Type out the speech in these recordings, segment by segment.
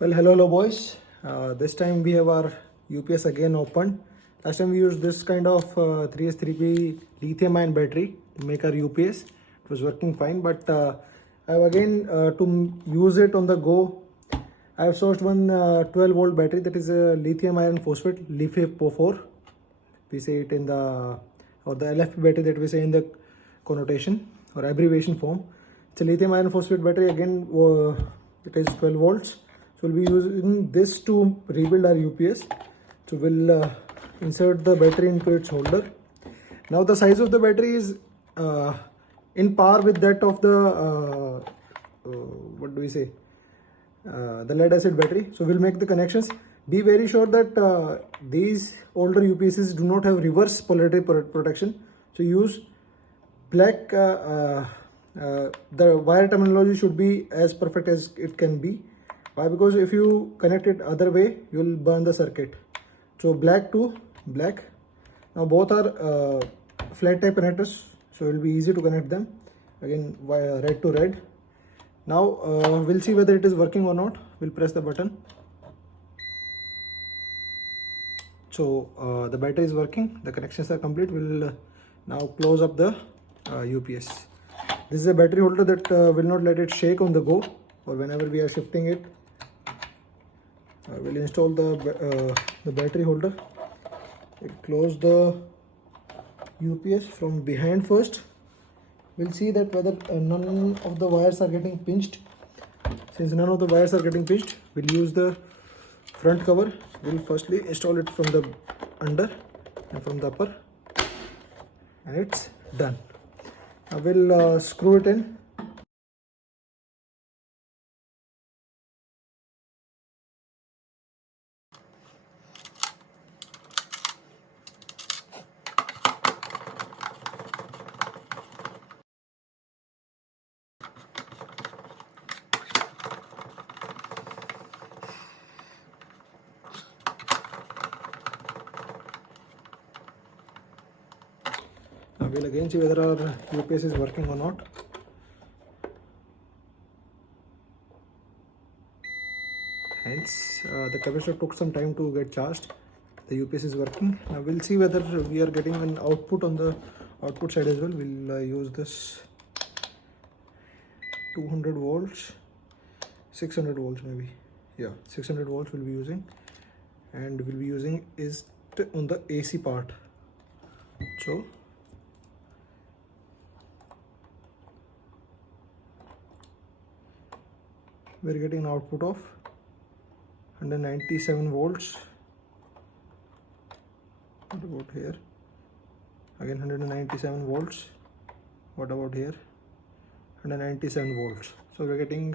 Well, hello boys. This time we have our UPS again opened. Last time we used this kind of 3S3P lithium ion battery to make our UPS. It was working fine, but I have again to use it on the go. I have sourced one 12 volt battery, that is a lithium iron phosphate LFP4. We say it in the, or the LFP battery that we say in the connotation or abbreviation form. It's a lithium iron phosphate battery, again it is 12 volts. So we'll be using this to rebuild our UPS. So we'll insert the battery into its holder. Now the size of the battery is in par with that of the what do we say, the lead acid battery. So we'll make the connections. Be very sure that these older UPSs do not have reverse polarity protection. So use black, the wire terminology should be as perfect as it can be. Why? Because if you connect it other way, you will burn the circuit. So black to black. Now both are flat type connectors, so it will be easy to connect them. Again, red to red. Now we'll see whether it is working or not. We'll press the button. So the battery is working. The connections are complete. We'll now close up the UPS. This is a battery holder that will not let it shake on the go or whenever we are shifting it. We'll install the battery holder. We'll close the UPS from behind first. We'll see that whether none of the wires are getting pinched. Since none of the wires are getting pinched, we'll use the front cover. We'll firstly install it from the under and from the upper, and it's done. Now we'll screw it in. Now we'll again see whether our UPS is working or not. Hence, the capacitor took some time to get charged. The UPS is working. Now we'll see whether we are getting an output on the output side as well. We'll use this 200 volts, 600 volts maybe. Yeah, 600 volts we'll be using, and we'll be using is on the AC part. So we're getting an output of 197 volts. What about here? Again 197 volts. What about here? 197 volts. So we're getting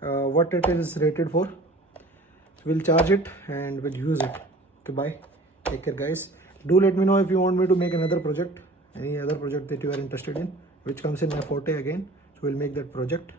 what it is rated for. So we'll charge it and we'll use it. Okay, bye. Take care, guys. Do let me know if you want me to make another project, any other project that you are interested in, which comes in my forte again. So we'll make that project.